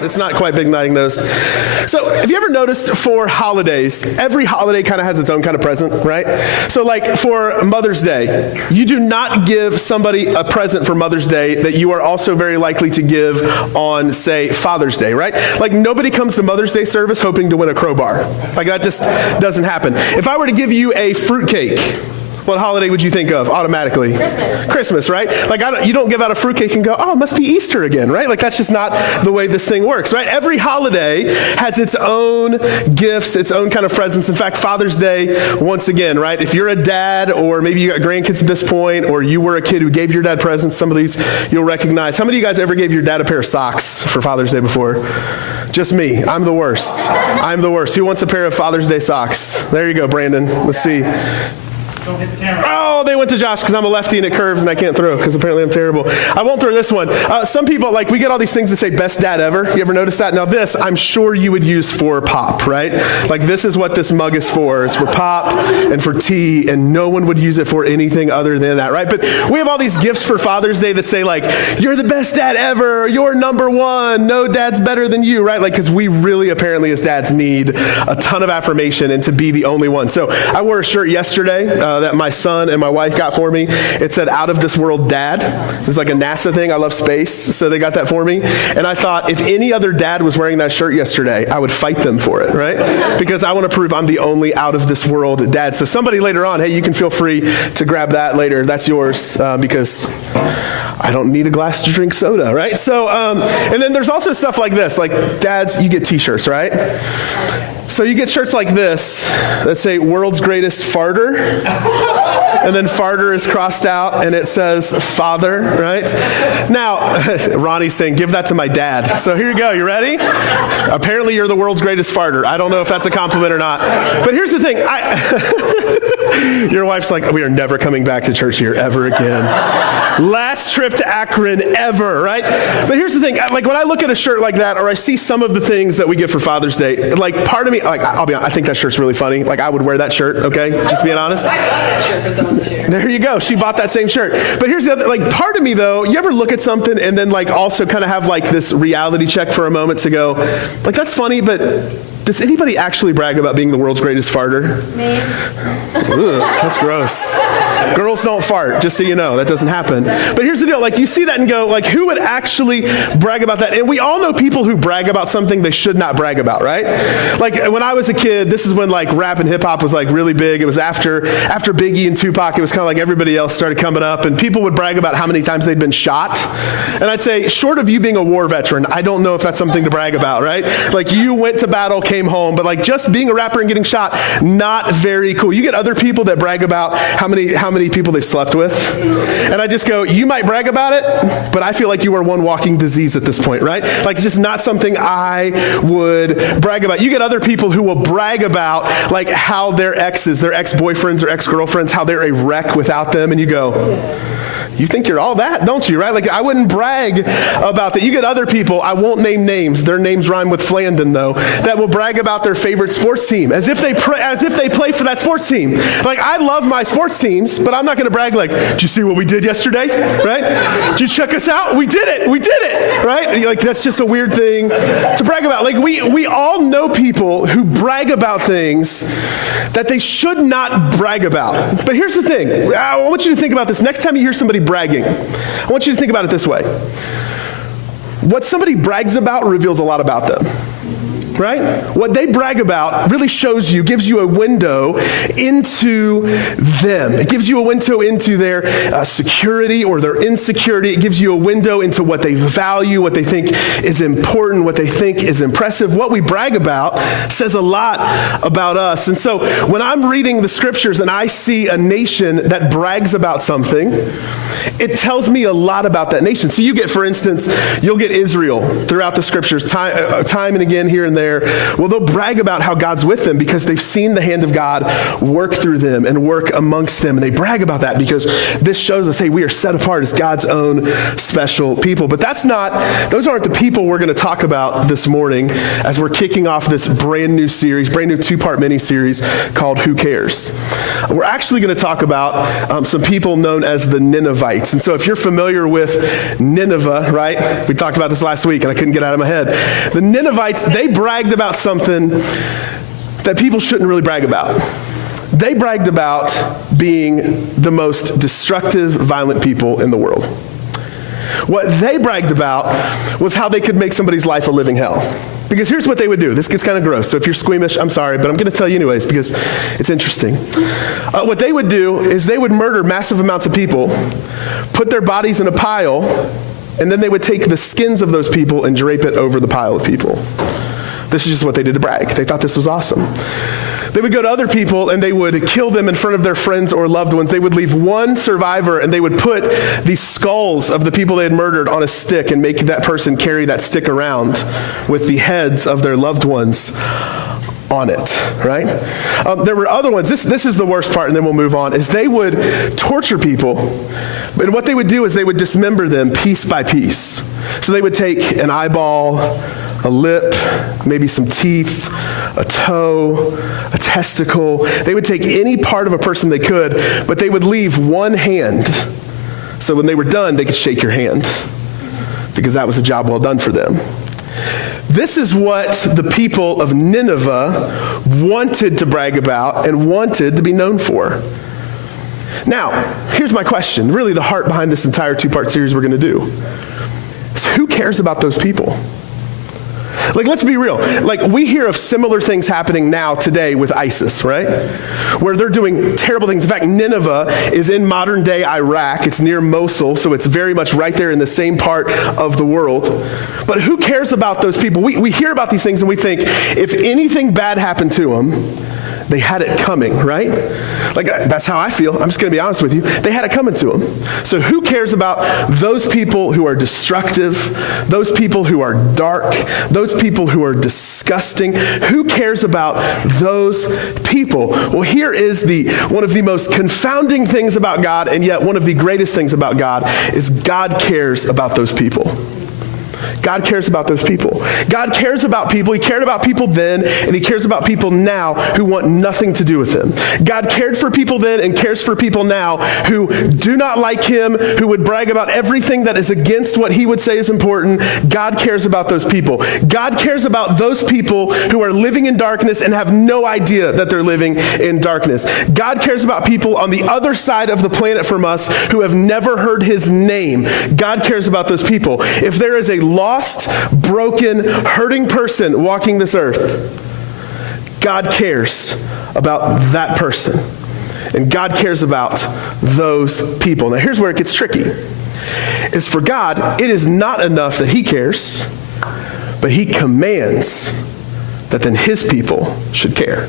nose. It's not quite big nose. So have you ever noticed for holidays, every holiday kind of has its own kind of present, right? So like for Mother's Day, you do not give somebody a present for Mother's Day that you are also very likely to give on, say, Father's Day, right? Like nobody comes to Mother's Day service hoping to win a crowbar. Like that just doesn't happen. If I were to give you a fruitcake, what holiday would you think of automatically? Christmas, right? Like you don't give out a fruitcake and go, oh, it must be Easter again, right? Like that's just not the way this thing works, right? Every holiday has its own gifts, its own kind of presents. In fact, Father's Day, once again, right? If you're a dad or maybe you got grandkids at this point or you were a kid who gave your dad presents, some of these you'll recognize. How many of you guys ever gave your dad a pair of socks for Father's Day before? Just me. I'm the worst. I'm the worst. Who wants a pair of Father's Day socks? There you go, Brandon. Let's see. Don't hit the camera. Oh, they went to Josh because I'm a lefty and it curved and I can't throw because apparently I'm terrible. I won't throw this one. Some people, like we get all these things that say best dad ever. You ever notice that? Now this, I'm sure you would use for pop, right? Like this is what this mug is for. It's for pop and for tea and no one would use it for anything other than that, right? But we have all these gifts for Father's Day that say like, you're the best dad ever. You're number one. No dad's better than you, right? Like because we really apparently as dads need a ton of affirmation and to be the only one. So I wore a shirt yesterday that my son and my wife got for me. It said, out of this world dad. It's like a NASA thing. I love space. So they got that for me. And I thought if any other dad was wearing that shirt yesterday, I would fight them for it, right? Because I want to prove I'm the only out of this world dad. So somebody later on, hey, you can feel free to grab that later. That's yours because I don't need a glass to drink soda, right? So, and then there's also stuff like this, like dads, you get t-shirts, right? So you get shirts like this that say world's greatest farter, and then farter is crossed out and it says father, right? Now, Ronnie's saying, give that to my dad. So here you go, you ready? Apparently you're the world's greatest farter. I don't know if that's a compliment or not. But here's the thing, your wife's like, we are never coming back to church here ever again. Last trip to Akron ever, right? But here's the thing, like when I look at a shirt like that, or I see some of the things that we get for Father's Day, like part of me, like I'll be honest, I think that shirt's really funny. Like I would wear that shirt, okay? Just being honest. I got that shirt because I was here. There you go. She bought that same shirt. But here's the other, like part of me though, you ever look at something and then like also kind of have like this reality check for a moment to go, like that's funny, but does anybody actually brag about being the world's greatest farter? Me. Ugh, that's gross. Girls don't fart, just so you know. That doesn't happen. But here's the deal. Like, you see that and go, like, who would actually brag about that? And we all know people who brag about something they should not brag about, right? Like, when I was a kid, this is when, like, rap and hip-hop was, like, really big. It was after Biggie and Tupac. It was kind of like everybody else started coming up, and people would brag about how many times they'd been shot. And I'd say, short of you being a war veteran, I don't know if that's something to brag about, right? Like, you went to battle, came home, but like just being a rapper and getting shot, not very cool. You get other people that brag about how many people they slept with. And I just go, you might brag about it, but I feel like you are one walking disease at this point, right? Like it's just not something I would brag about. You get other people who will brag about like how their exes, their ex-boyfriends or ex-girlfriends, how they're a wreck without them, and you go, you think you're all that, don't you, right? Like, I wouldn't brag about that. You get other people, I won't name names, their names rhyme with Flandon, though, that will brag about their favorite sports team, as if they play for that sports team. Like, I love my sports teams, but I'm not going to brag like, did you see what we did yesterday, right? Did you check us out? We did it, right? Like, that's just a weird thing to brag about. Like, we all know people who brag about things that they should not brag about. But here's the thing. I want you to think about this. Next time you hear somebody bragging, I want you to think about it this way. What somebody brags about reveals a lot about them. Right? What they brag about really shows you, gives you a window into them. It gives you a window into their security or their insecurity. It gives you a window into what they value, what they think is important, what they think is impressive. What we brag about says a lot about us. And so when I'm reading the scriptures and I see a nation that brags about something, it tells me a lot about that nation. So you get, for instance, you'll get Israel throughout the scriptures, time and again here and there. there, well, they'll brag about how God's with them because they've seen the hand of God work through them and work amongst them. And they brag about that because this shows us, hey, we are set apart as God's own special people. But those aren't the people we're going to talk about this morning as we're kicking off this brand new two-part mini-series called Who Cares? We're actually going to talk about some people known as the Ninevites. And so if you're familiar with Nineveh, right? We talked about this last week and I couldn't get it out of my head. The Ninevites, they bragged about something that people shouldn't really brag about. They bragged about being the most destructive, violent people in the world. What they bragged about was how they could make somebody's life a living hell. Because here's what they would do. This gets kind of gross, so if you're squeamish, I'm sorry, but I'm going to tell you anyways because it's interesting. What they would do is they would murder massive amounts of people, put their bodies in a pile, and then they would take the skins of those people and drape it over the pile of people. This is just what they did to brag. They thought this was awesome. They would go to other people and they would kill them in front of their friends or loved ones. They would leave one survivor and they would put these skulls of the people they had murdered on a stick and make that person carry that stick around with the heads of their loved ones on it, right? There were other ones. This is the worst part, and then we'll move on, is they would torture people. And what they would do is they would dismember them piece by piece. So they would take an eyeball, a lip, maybe some teeth, a toe, a testicle. They would take any part of a person they could, but they would leave one hand. So when they were done, they could shake your hand because that was a job well done for them. This is what the people of Nineveh wanted to brag about and wanted to be known for. Now, here's my question, really the heart behind this entire two-part series we're going to do. Is who cares about those people? Like, let's be real. Like, we hear of similar things happening now today with ISIS, right? Where they're doing terrible things. In fact, Nineveh is in modern-day Iraq. It's near Mosul, so it's very much right there in the same part of the world. But who cares about those people? We hear about these things and we think, if anything bad happened to them, they had it coming, right? Like, that's how I feel. I'm just going to be honest with you. They had it coming to them. So who cares about those people who are destructive, those people who are dark, those people who are disgusting? Who cares about those people? Well, here is one of the most confounding things about God, and yet one of the greatest things about God is God cares about those people. God cares about those people. God cares about people. He cared about people then, and he cares about people now who want nothing to do with him. God cared for people then and cares for people now who do not like him, who would brag about everything that is against what he would say is important. God cares about those people. God cares about those people who are living in darkness and have no idea that they're living in darkness. God cares about people on the other side of the planet from us who have never heard his name. God cares about those people. If there is a lost, broken, hurting person walking this earth, God cares about that person. And God cares about those people. Now here's where it gets tricky. Is for God, it is not enough that he cares, but he commands that then his people should care.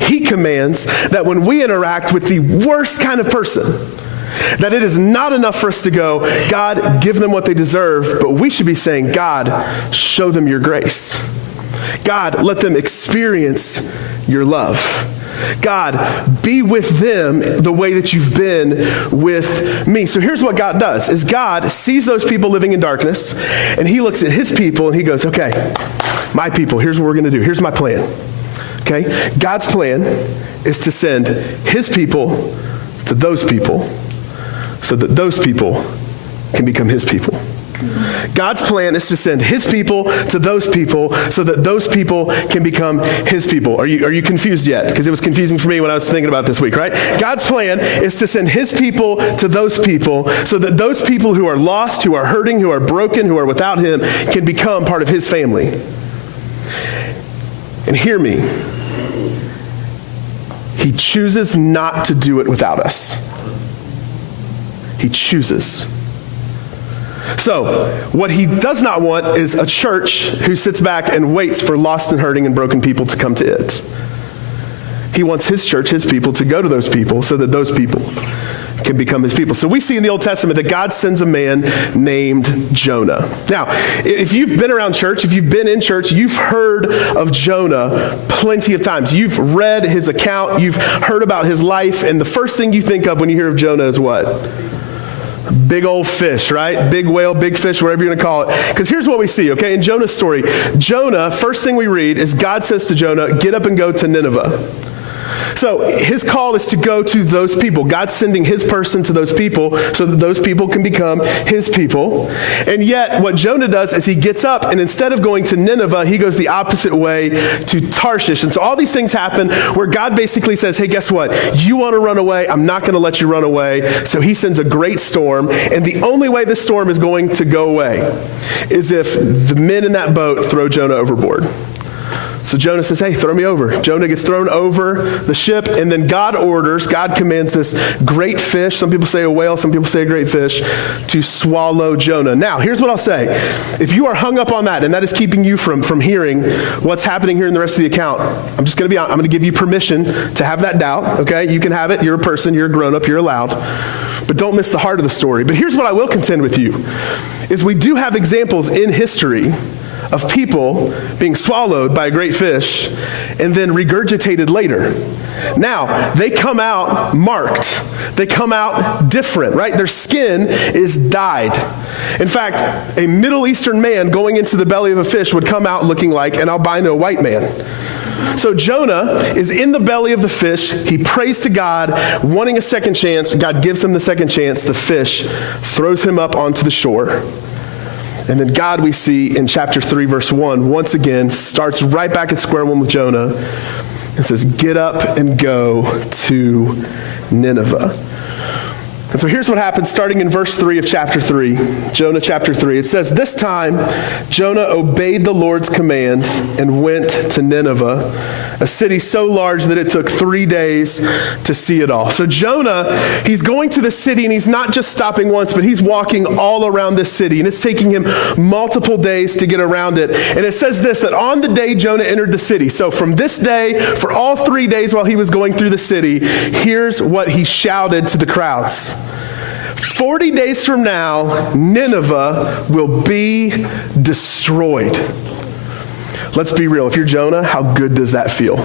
He commands that when we interact with the worst kind of person, that it is not enough for us to go, God, give them what they deserve, but we should be saying, God, show them your grace. God, let them experience your love. God, be with them the way that you've been with me. So here's what God does, is God sees those people living in darkness, and he looks at his people and he goes, okay, my people, here's what we're going to do. Here's my plan. Okay? God's plan is to send his people to those people, so that those people can become his people. God's plan is to send his people to those people so that those people can become his people. Are you confused yet? Because it was confusing for me when I was thinking about this week, right? God's plan is to send his people to those people so that those people who are lost, who are hurting, who are broken, who are without him can become part of his family. And hear me. He chooses not to do it without us. He chooses. So, what he does not want is a church who sits back and waits for lost and hurting and broken people to come to it. He wants his church, his people, to go to those people so that those people can become his people. So we see in the Old Testament that God sends a man named Jonah. Now, if you've been around church, if you've been in church, you've heard of Jonah plenty of times. You've read his account, you've heard about his life, and the first thing you think of when you hear of Jonah is what? Big old fish, right? Big whale, big fish, whatever you're going to call it. Because here's what we see, okay? In Jonah's story, Jonah, first thing we read is God says to Jonah, get up and go to Nineveh. So his call is to go to those people. God's sending his person to those people so that those people can become his people. And yet what Jonah does is he gets up, and instead of going to Nineveh, he goes the opposite way to Tarshish. And so all these things happen where God basically says, hey, guess what? You want to run away? I'm not going to let you run away. So he sends a great storm. And the only way this storm is going to go away is if the men in that boat throw Jonah overboard. So Jonah says, hey, throw me over. Jonah gets thrown over the ship, and then God commands this great fish, some people say a whale, some people say a great fish, to swallow Jonah. Now, here's what I'll say. If you are hung up on that, and that is keeping you from hearing what's happening here in the rest of the account, I'm going to give you permission to have that doubt, okay? You can have it. You're a person. You're a grown-up. You're allowed. But don't miss the heart of the story. But here's what I will contend with you, is we do have examples in history of people being swallowed by a great fish and then regurgitated later. Now, they come out marked. They come out different, right? Their skin is dyed. In fact, a Middle Eastern man going into the belly of a fish would come out looking like an albino white man. So Jonah is in the belly of the fish. He prays to God, wanting a second chance. God gives him the second chance. The fish throws him up onto the shore. And then God, we see in chapter 3, verse 1, once again, starts right back at square one with Jonah and says, get up and go to Nineveh. And so here's what happens starting in verse 3 of chapter 3, Jonah chapter 3. It says, this time Jonah obeyed the Lord's command and went to Nineveh, a city so large that it took 3 days to see it all. So Jonah, he's going to the city, and he's not just stopping once, but he's walking all around this city, and it's taking him multiple days to get around it. And it says this, that on the day Jonah entered the city, so from this day, for all 3 days while he was going through the city, here's what he shouted to the crowds. 40 days from now, Nineveh will be destroyed. Let's be real. If you're Jonah, how good does that feel?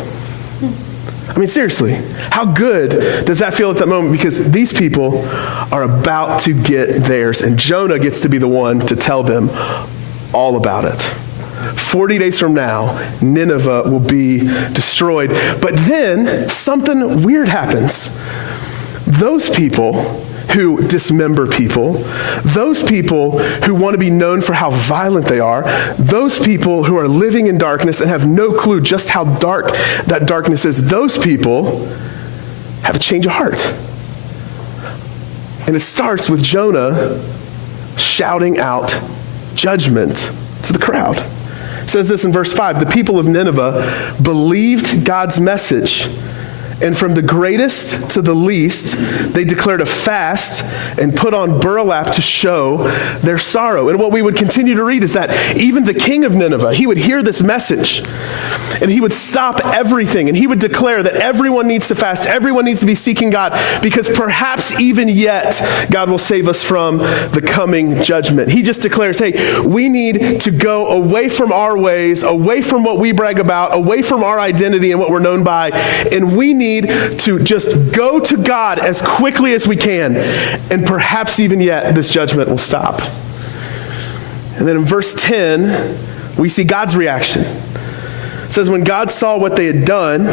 I mean, seriously, how good does that feel at that moment? Because these people are about to get theirs, and Jonah gets to be the one to tell them all about it. 40 days from now, Nineveh will be destroyed. But then something weird happens. Those people who dismember people, those people who want to be known for how violent they are, those people who are living in darkness and have no clue just how dark that darkness is, those people have a change of heart. And it starts with Jonah shouting out judgment to the crowd. It says this in verse 5, the people of Nineveh believed God's message, and from the greatest to the least, they declared a fast and put on burlap to show their sorrow. And what we would continue to read is that even the king of Nineveh, he would hear this message, and he would stop everything, and he would declare that everyone needs to fast, everyone needs to be seeking God, because perhaps even yet, God will save us from the coming judgment. He just declares, hey, we need to go away from our ways, away from what we brag about, away from our identity and what we're known by, and we need to just go to God as quickly as we can, and perhaps even yet this judgment will stop. And then in verse 10, we see God's reaction. It says, when God saw what they had done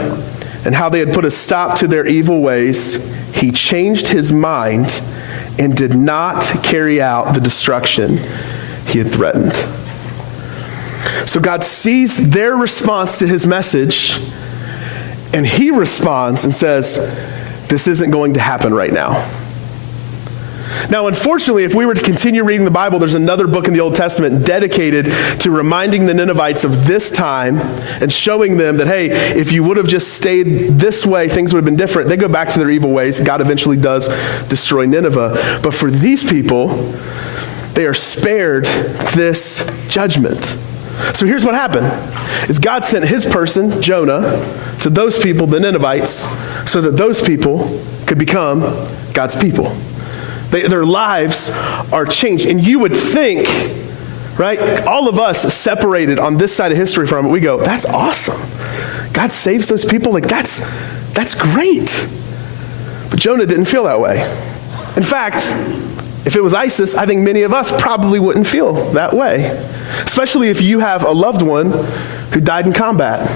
and how they had put a stop to their evil ways, he changed his mind and did not carry out the destruction he had threatened. So God sees their response to his message, and he responds and says, this isn't going to happen right now. Now, unfortunately, if we were to continue reading the Bible, there's another book in the Old Testament dedicated to reminding the Ninevites of this time and showing them that, hey, if you would have just stayed this way, things would have been different. They go back to their evil ways. God eventually does destroy Nineveh. But for these people, they are spared this judgment. So here's what happened, is God sent his person, Jonah, to those people, the Ninevites, so that those people could become God's people. Their lives are changed. And you would think, right, all of us separated on this side of history from it, we go, that's awesome. God saves those people. Like, that's great. But Jonah didn't feel that way. In fact, if it was ISIS, I think many of us probably wouldn't feel that way, especially if you have a loved one who died in combat,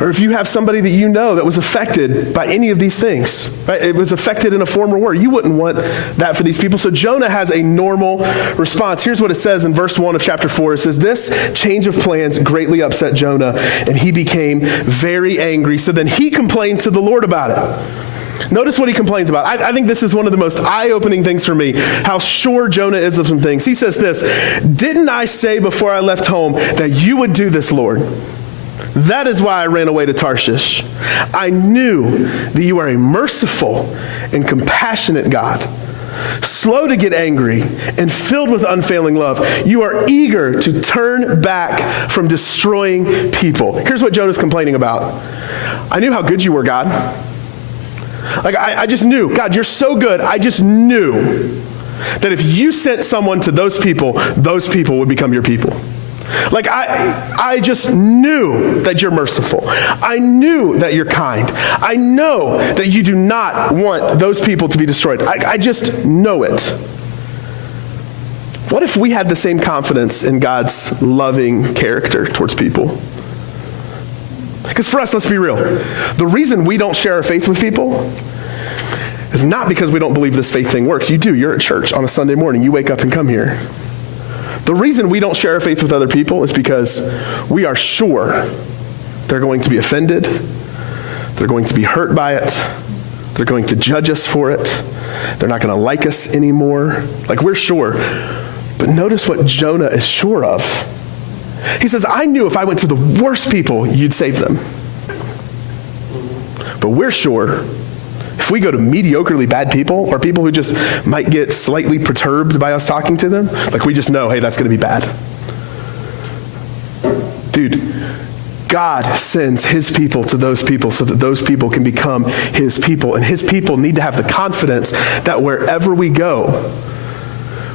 or if you have somebody that you know that was affected by any of these things, right? It was affected in a form or war. You wouldn't want that for these people. So Jonah has a normal response. Here's what it says in verse 1 of chapter 4. It says, this change of plans greatly upset Jonah, and he became very angry. So then he complained to the Lord about it. Notice what he complains about. I think this is one of the most eye-opening things for me, how sure Jonah is of some things. He says this, didn't I say before I left home that you would do this, Lord? That is why I ran away to Tarshish. I knew that you are a merciful and compassionate God, slow to get angry and filled with unfailing love. You are eager to turn back from destroying people. Here's what Jonah's complaining about. I knew how good you were, God. Like, I just knew, God, you're so good. I just knew that if you sent someone to those people would become your people. Like, I just knew that you're merciful. I knew that you're kind. I know that you do not want those people to be destroyed. I just know it. What if we had the same confidence in God's loving character towards people? Because for us, let's be real. The reason we don't share our faith with people is not because we don't believe this faith thing works. You do. You're at church on a Sunday morning. You wake up and come here. The reason we don't share our faith with other people is because we are sure they're going to be offended. They're going to be hurt by it. They're going to judge us for it. They're not going to like us anymore. Like, we're sure. But notice what Jonah is sure of. He says, I knew if I went to the worst people, you'd save them. But we're sure if we go to mediocrely bad people, or people who just might get slightly perturbed by us talking to them, like, we just know, hey, that's going to be bad. Dude, God sends his people to those people so that those people can become his people. And his people need to have the confidence that wherever we go,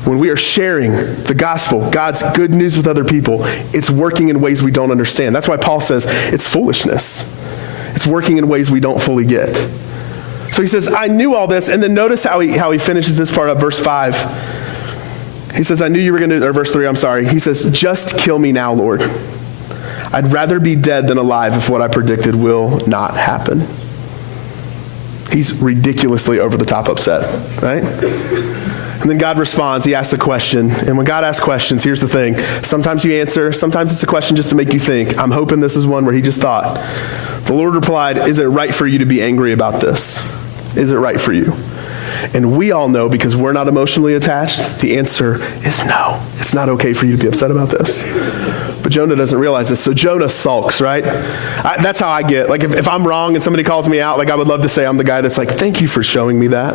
when we are sharing the gospel, God's good news with other people, it's working in ways we don't understand. That's why Paul says it's foolishness. It's working in ways we don't fully get. So he says, I knew all this. And then notice how he finishes this part up, verse 5. He says, I knew you were going to, or verse 3, I'm sorry. He says, just kill me now, Lord. I'd rather be dead than alive if what I predicted will not happen. He's ridiculously over the top upset, right? And then God responds. He asks a question. And when God asks questions, here's the thing. Sometimes you answer. Sometimes it's a question just to make you think. I'm hoping this is one where he just thought. The Lord replied, is it right for you to be angry about this? Is it right for you? And we all know, because we're not emotionally attached, the answer is no. It's not okay for you to be upset about this. But Jonah doesn't realize this. So Jonah sulks, right? That's how I get. Like, if I'm wrong and somebody calls me out, like, I would love to say I'm the guy that's like, thank you for showing me that.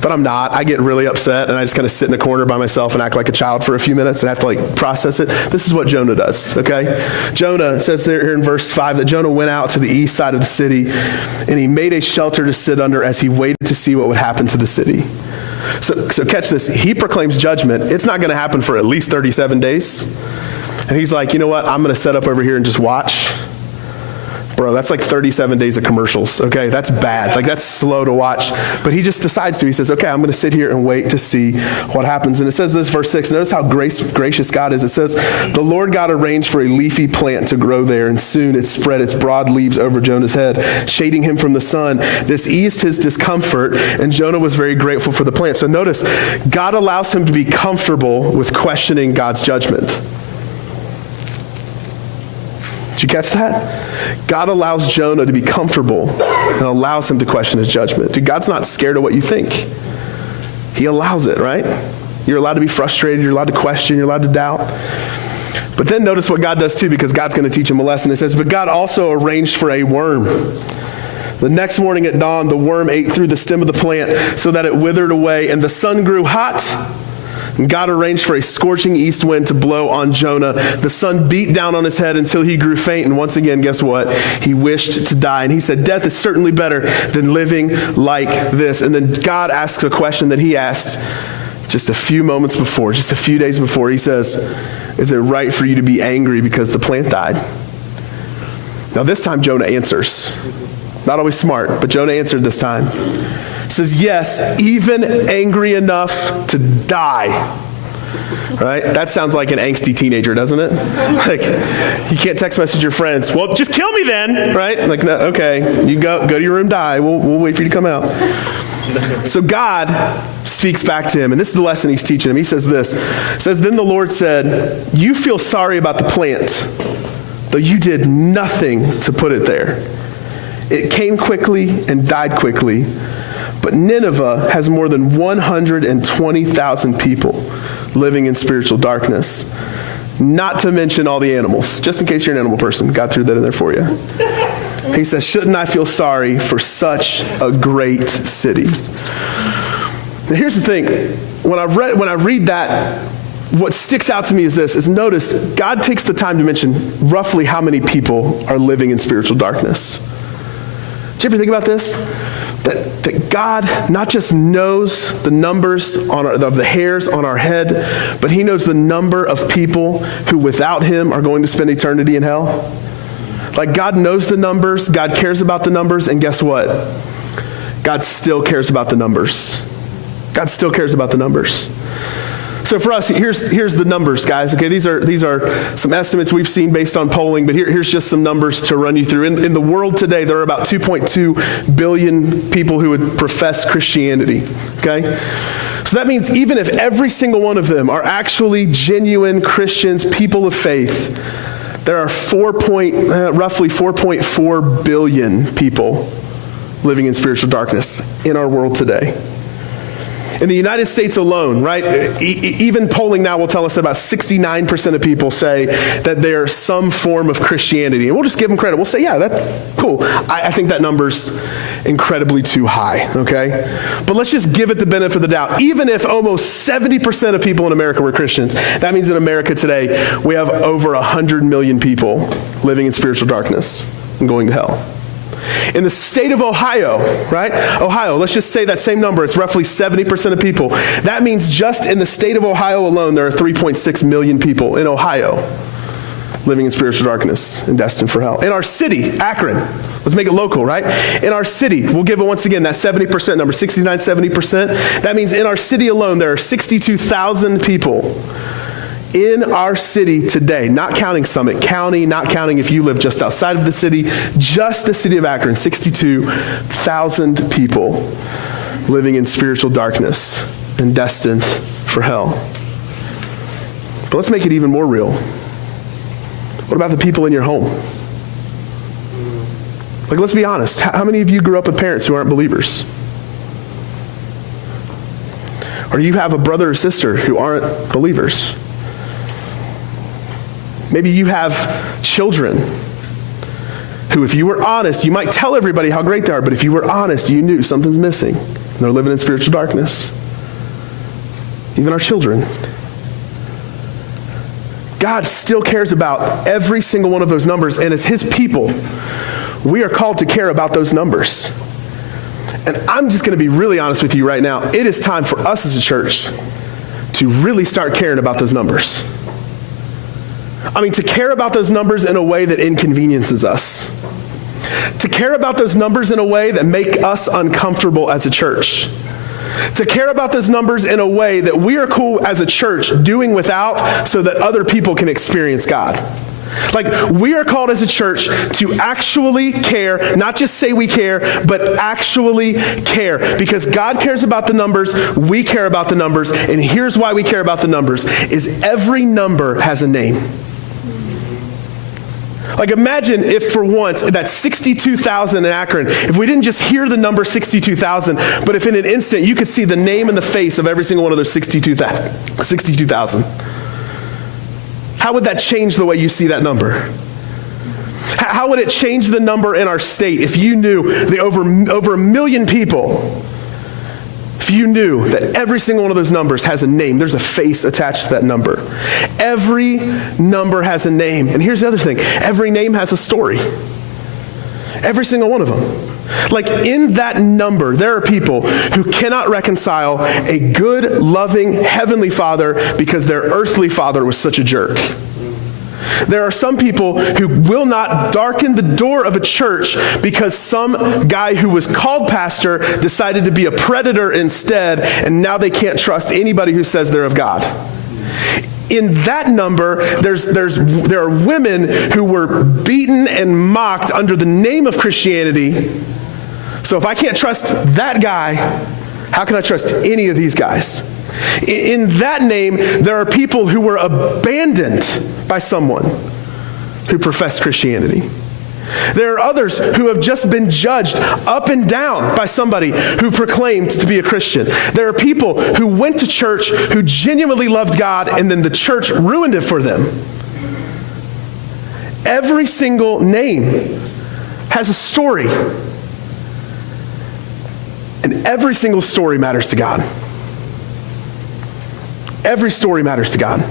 But I'm not. I get really upset, and I just kind of sit in a corner by myself and act like a child for a few minutes and have to, like, process it. This is what Jonah does, okay? Jonah says there here in verse 5 that Jonah went out to the east side of the city, and he made a shelter to sit under as he waited to see what would happen to the city. So catch this. He proclaims judgment. It's not going to happen for at least 37 days. And he's like, you know what? I'm going to set up over here and just watch. Bro, that's like 37 days of commercials, okay? That's bad. Like, that's slow to watch. But he just decides to. He says, okay, I'm going to sit here and wait to see what happens. And it says this, verse 6. Notice how gracious God is. It says, the Lord God arranged for a leafy plant to grow there, and soon it spread its broad leaves over Jonah's head, shading him from the sun. This eased his discomfort, and Jonah was very grateful for the plant. So notice, God allows him to be comfortable with questioning God's judgment. Did you catch that? God allows Jonah to be comfortable and allows him to question his judgment. Dude, God's not scared of what you think. He allows it, right? You're allowed to be frustrated. You're allowed to question. You're allowed to doubt. But then notice what God does too, because God's going to teach him a lesson. It says, but God also arranged for a worm. The next morning at dawn, the worm ate through the stem of the plant so that it withered away, and the sun grew hot. And God arranged for a scorching east wind to blow on Jonah. The sun beat down on his head until he grew faint. And once again, guess what? He wished to die. And he said, death is certainly better than living like this. And then God asks a question that he asked just a few moments before, just a few days before. He says, is it right for you to be angry because the plant died? Now this time Jonah answers. Not always smart, but Jonah answered this time. He says, yes, even angry enough to die. Right? That sounds like an angsty teenager, doesn't it? Like, you can't text message your friends. Well, just kill me then, right? Like, no, okay, you go to your room, die. We'll wait for you to come out. So God speaks back to him, and this is the lesson he's teaching him. He says this. It says, then the Lord said, you feel sorry about the plant, though you did nothing to put it there. It came quickly and died quickly. But Nineveh has more than 120,000 people living in spiritual darkness, not to mention all the animals. Just in case you're an animal person, God threw that in there for you. He says, shouldn't I feel sorry for such a great city? Now here's the thing. When I read that, what sticks out to me is this, is notice God takes the time to mention roughly how many people are living in spiritual darkness. Did you ever think about this? That God not just knows the numbers of the hairs on our head, but he knows the number of people who without him are going to spend eternity in hell. Like God knows the numbers, God cares about the numbers, and guess what? God still cares about the numbers. God still cares about the numbers. So for us, here's the numbers, guys. Okay, these are some estimates we've seen based on polling, but here's just some numbers to run you through. In the world today, there are about 2.2 billion people who would profess Christianity. Okay, so that means even if every single one of them are actually genuine Christians, people of faith, there are roughly 4.4 billion people living in spiritual darkness in our world today. In the United States alone, right, even polling now will tell us that about 69% of people say that there's some form of Christianity. And we'll just give them credit. We'll say, yeah, that's cool. I think that number's incredibly too high, okay? But let's just give it the benefit of the doubt. Even if almost 70% of people in America were Christians, that means in America today, we have over 100 million people living in spiritual darkness and going to hell. In the state of Ohio, right? Ohio, let's just say that same number. It's roughly 70% of people. That means just in the state of Ohio alone, there are 3.6 million people in Ohio living in spiritual darkness and destined for hell. In our city, Akron, let's make it local, right? In our city, we'll give it once again, that 70% number, 69, 70%. That means in our city alone, there are 62,000 people in our city today, not counting Summit County, not counting if you live just outside of the city, just the city of Akron, 62,000 people living in spiritual darkness and destined for hell. But let's make it even more real. What about the people in your home? Like, let's be honest. How many of you grew up with parents who aren't believers? Or do you have a brother or sister who aren't believers? Maybe you have children who, if you were honest, you might tell everybody how great they are, but if you were honest, you knew something's missing. And they're living in spiritual darkness. Even our children. God still cares about every single one of those numbers, and as his people, we are called to care about those numbers. And I'm just going to be really honest with you right now. It is time for us as a church to really start caring about those numbers. I mean, to care about those numbers in a way that inconveniences us. To care about those numbers in a way that make us uncomfortable as a church. To care about those numbers in a way that we are cool as a church doing without so that other people can experience God. Like, we are called as a church to actually care, not just say we care, but actually care. Because God cares about the numbers, we care about the numbers, and here's why we care about the numbers, is every number has a name. Like, imagine if for once, that 62,000 in Akron, if we didn't just hear the number 62,000, but if in an instant you could see the name and the face of every single one of those 62,000. How would that change the way you see that number? How would it change the number in our state if you knew the over a million people, if you knew that every single one of those numbers has a name, there's a face attached to that number. Every number has a name. And here's the other thing. Every name has a story. Every single one of them. Like in that number, there are people who cannot reconcile a good, loving, heavenly father because their earthly father was such a jerk. There are some people who will not darken the door of a church because some guy who was called pastor decided to be a predator instead, and now they can't trust anybody who says they're of God. In that number, there are women who were beaten and mocked under the name of Christianity. So if I can't trust that guy, how can I trust any of these guys? In that name, there are people who were abandoned by someone who professed Christianity. There are others who have just been judged up and down by somebody who proclaimed to be a Christian. There are people who went to church who genuinely loved God, and then the church ruined it for them. Every single name has a story. And every single story matters to God. Every story matters to God.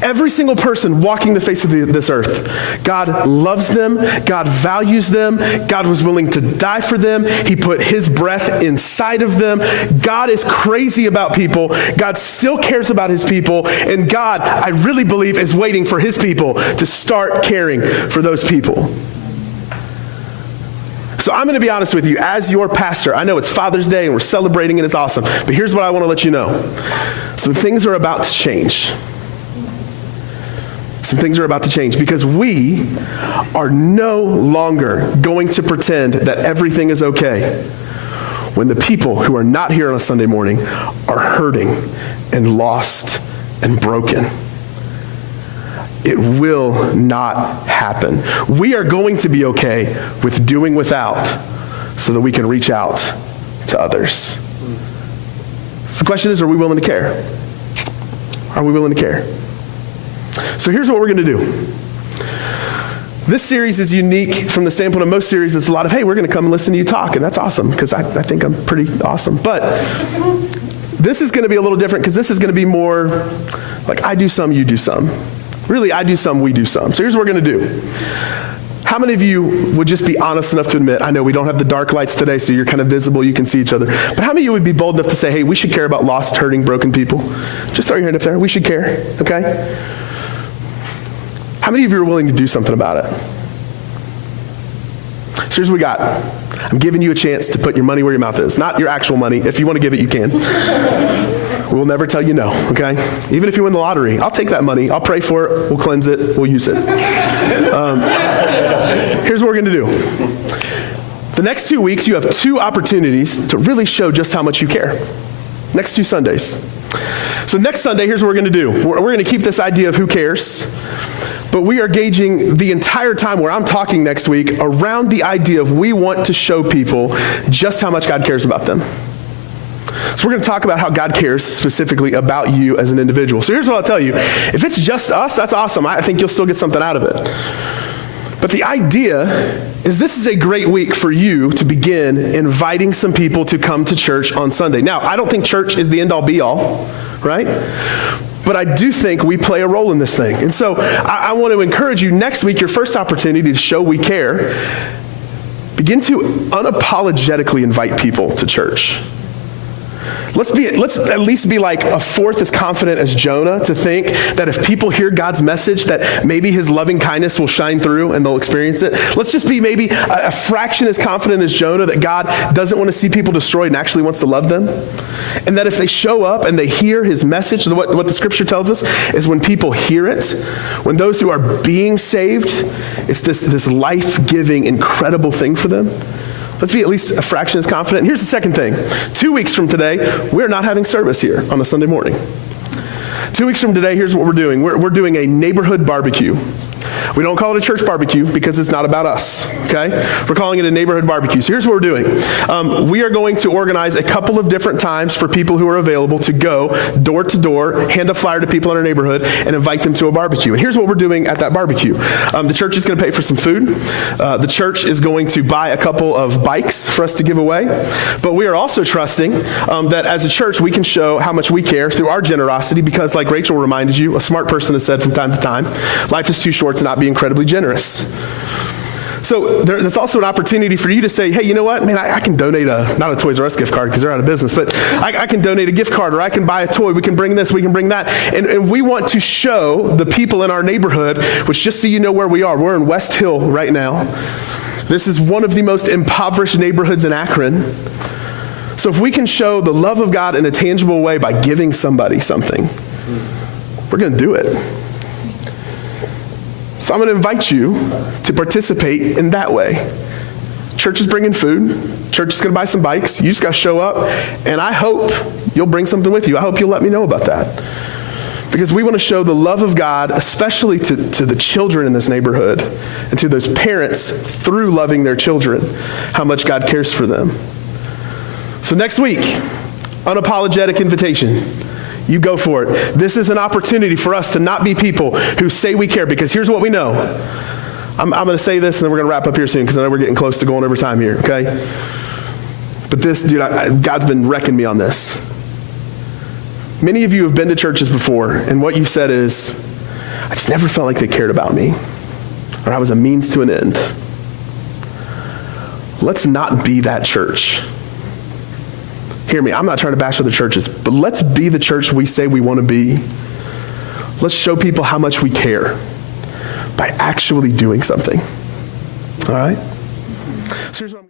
Every single person walking the face of this earth, God loves them, God values them, God was willing to die for them, He put His breath inside of them. God is crazy about people, God still cares about His people, and God, I really believe, is waiting for His people to start caring for those people. So I'm going to be honest with you, as your pastor, I know it's Father's Day and we're celebrating and it's awesome, but here's what I want to let you know. Some things are about to change. Some things are about to change because we are no longer going to pretend that everything is okay when the people who are not here on a Sunday morning are hurting and lost and broken. It will not happen. We are going to be okay with doing without so that we can reach out to others. So the question is, are we willing to care? Are we willing to care? So here's what we're going to do. This series is unique from the standpoint of most series. It's a lot of, hey, we're going to come and listen to you talk, and that's awesome because I think I'm pretty awesome. But this is going to be a little different because this is going to be more like I do some, you do some. Really, I do some, we do some. So here's what we're going to do. How many of you would just be honest enough to admit, I know we don't have the dark lights today, so you're kind of visible, you can see each other. But how many of you would be bold enough to say, hey, we should care about lost, hurting, broken people? Just throw your hand up there. We should care, okay? How many of you are willing to do something about it? So here's what we got. I'm giving you a chance to put your money where your mouth is. Not your actual money. If you want to give it, you can. We'll never tell you no, okay? Even if you win the lottery, I'll take that money. I'll pray for it. We'll cleanse it. We'll use it. Here's what we're going to do. The next 2 weeks, you have 2 opportunities to really show just how much you care. Next 2 Sundays. So next Sunday, here's what we're going to do. We're going to keep this idea of who cares, but we are gauging the entire time where I'm talking next week around the idea of we want to show people just how much God cares about them. So we're going to talk about how God cares specifically about you as an individual. So here's what I'll tell you. If it's just us, that's awesome. I think you'll still get something out of it. But the idea is this is a great week for you to begin inviting some people to come to church on Sunday. Now, I don't think church is the end-all be-all, right? But I do think we play a role in this thing. And so I want to encourage you next week, your first opportunity to show we care, begin to unapologetically invite people to church. Let's at least be like a fourth as confident as Jonah to think that if people hear God's message that maybe His loving kindness will shine through and they'll experience it. Let's just be maybe a fraction as confident as Jonah that God doesn't want to see people destroyed and actually wants to love them. And that if they show up and they hear His message, what the scripture tells us is when people hear it, when those who are being saved, it's this life-giving, incredible thing for them. Let's be at least a fraction as confident. And here's the second thing. 2 weeks from today, we're not having service here on a Sunday morning. 2 weeks from today, here's what we're doing. We're doing a neighborhood barbecue. We don't call it a church barbecue because it's not about us, okay? We're calling it a neighborhood barbecue. So here's what we're doing. We are going to organize a couple of different times for people who are available to go door to door, hand a flyer to people in our neighborhood, and invite them to a barbecue. And here's what we're doing at that barbecue. The church is going to pay for some food. The church is going to buy a couple of bikes for us to give away. But we are also trusting that as a church, we can show how much we care through our generosity because, like Rachel reminded you, a smart person has said from time to time, life is too short to not be incredibly generous. So there's also an opportunity for you to say, hey, you know what, man, I can donate not a Toys R Us gift card because they're out of business, but I can donate a gift card or I can buy a toy. We can bring this, we can bring that. And we want to show the people in our neighborhood, which just so you know where we are, we're in West Hill right now. This is one of the most impoverished neighborhoods in Akron. So if we can show the love of God in a tangible way by giving somebody something, we're going to do it. So I'm going to invite you to participate in that way. Church is bringing food. Church is going to buy some bikes. You just got to show up. And I hope you'll bring something with you. I hope you'll let me know about that. Because we want to show the love of God, especially to the children in this neighborhood and to those parents through loving their children, how much God cares for them. So next week, unapologetic invitation. You go for it. This is an opportunity for us to not be people who say we care, because here's what we know. I'm going to say this and then we're going to wrap up here soon because I know we're getting close to going over time here, okay? But this, dude, God's been wrecking me on this. Many of you have been to churches before, and what you've said is, I just never felt like they cared about me, or I was a means to an end. Let's not be that church. Hear me, I'm not trying to bash other churches, but let's be the church we say we want to be. Let's show people how much we care by actually doing something. All right? So here's what I'm